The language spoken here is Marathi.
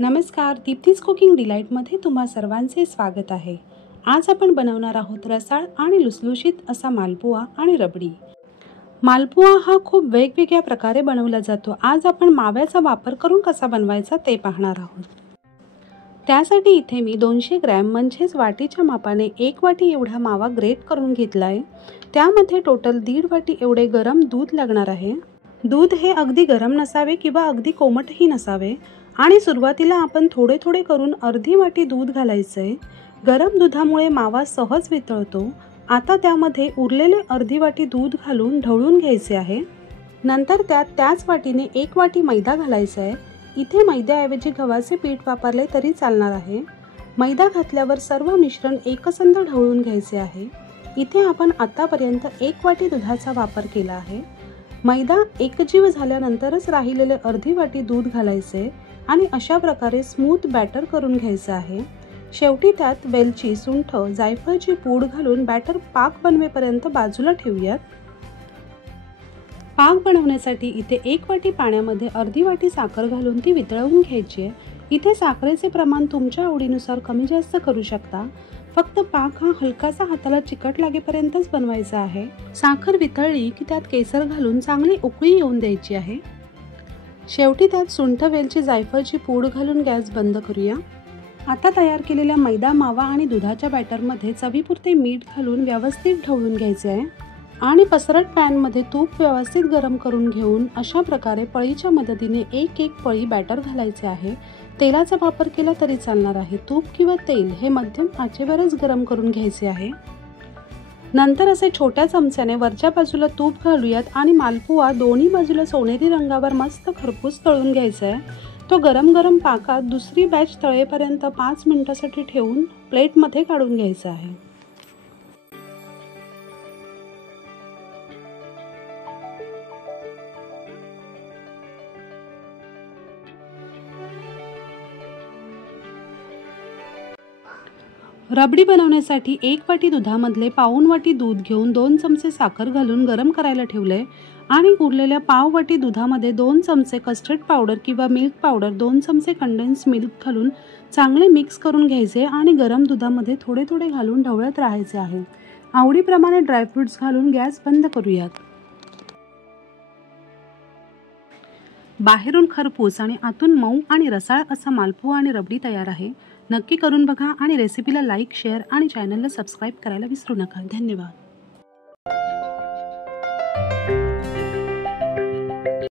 नमस्कार, दीप्तीज कुकिंग डिलाईटमध्ये तुम्हा सर्वांचे स्वागत आहे। आज आपण बनवणार आहोत रसाळ आणि लुसलुशीत असा मालपुआ आणि रबडी। मालपुआ हा खूप वेगवेगळ्या प्रकारे बनवला जातो। आज आपण माव्याचा वापर करून कसा बनवायचा ते पाहणार आहोत। त्यासाठी इथे मी 200 ग्रॅम म्हणजेच वाटीच्या मापाने 1 वाटी एवढा मावा ग्रेट करून घेतला आहे। त्यामध्ये टोटल 1.5 वाटी एवढे गरम दूध लागणार आहे। दूध हे अगदी गरम नसावे किंवा अगदी कोमटही नसावे आणि सुरुवातीला आपण थोडे थोडे करून अर्धी वाटी दूध घालायचे। गरम दुधामुळे मावा सहज वितळतो। आता त्यामध्ये उरलेले अर्धी वाटी दूध घालून ढवळून घ्यायचे आहे। नंतर त्याच वाटीने 1 वाटी मैदा घालायचा आहे। इथे मैद्याऐवजी गव्हाचे पीठ वापरले तरी चालणार आहे। मैदा घातल्यावर सर्व मिश्रण एकसंध ढवळून घ्यायचे आहे। इथे आपण आतापर्यंत 1 वाटी दुधाचा वापर केला आहे। मैदा एकजीव झाल्यानंतरच राहिलेले अर्धी वाटी दूध घालायचे आणि अशा प्रकारे स्मूथ बॅटर करून घ्यायचे आहे। शेवटी त्यात वेलची, सुंठ, जायफळची पूड घालून बॅटर पाक बनवेपर्यंत बाजूला ठेवूयात। पाक बनवण्यासाठी इथे 1 वाटी पाण्यामध्ये अर्धी वाटी साखर घालून ती वितळवून घ्यायची आहे। इथे साखरेचे प्रमाण तुमच्या आवडीनुसार कमी जास्त करू शकता। फक्त पाक हा हलकासा हाताला चिकट लागेपर्यंतच बनवायचा आहे। साखर वितळली की त्यात केसर घालून चांगली उकळी येऊन द्यायची आहे। शेवटी त्यात सुंठ, वेलची, जायफळची पूड घालून गॅस बंद करूया। आता तयार केलेल्या मैदा, मावा आणि दुधाच्या बॅटरमध्ये चवीपुरते मीठ घालून व्यवस्थित ढवळून घ्यायचे आहे आणि पसरट पॅनमध्ये तूप व्यवस्थित गरम करून घेऊन अशा प्रकारे पळीच्या मदतीने एक पळी बॅटर घालायचे आहे। तेलाचा वापर केला तरी चालणार आहे। तूप किंवा तेल हे मध्यम आचेवरच गरम करून घ्यायचे आहे। नंतर असे छोट्या चमच्याने वरच्या बाजूला तूप घालूयात आणि मालपुआ दोन्ही बाजूला सोनेरी रंगावर मस्त खरपूस तळून घ्यायचा आहे। तो गरम गरम पाकात दुसरी बॅच तळेपर्यंत 5 मिनिटांसाठी ठेवून प्लेटमध्ये काढून घ्यायचा आहे। रबडी बनवण्यासाठी 1 वाटी दुधामधले पाऊण वाटी दूध घेऊन 2 चमचे साखर घालून गरम करायला ठेवले आणि उरलेल्या पाव वाटी दुधामध्ये 2 चमचे कस्टर्ड पावडर किंवा मिल्क पावडर, 2 चमचे कंडेन्स मिल्क घालून चांगले मिक्स करून घ्यायचे आणि गरम दुधामध्ये थोडे थोडे घालून ढवळत राहायचे आहे। आवडीप्रमाणे ड्रायफ्रुट्स घालून गॅस बंद करूयात। बाहेरून खरपूस आणि आतून मऊ आणि रसाळ असा मालपुआ आणि रबडी तयार आहे। नक्की करून बघा आणि रेसिपीला लाईक, शेअर आणि चॅनलला सबस्क्राईब करायला विसरू नका। धन्यवाद।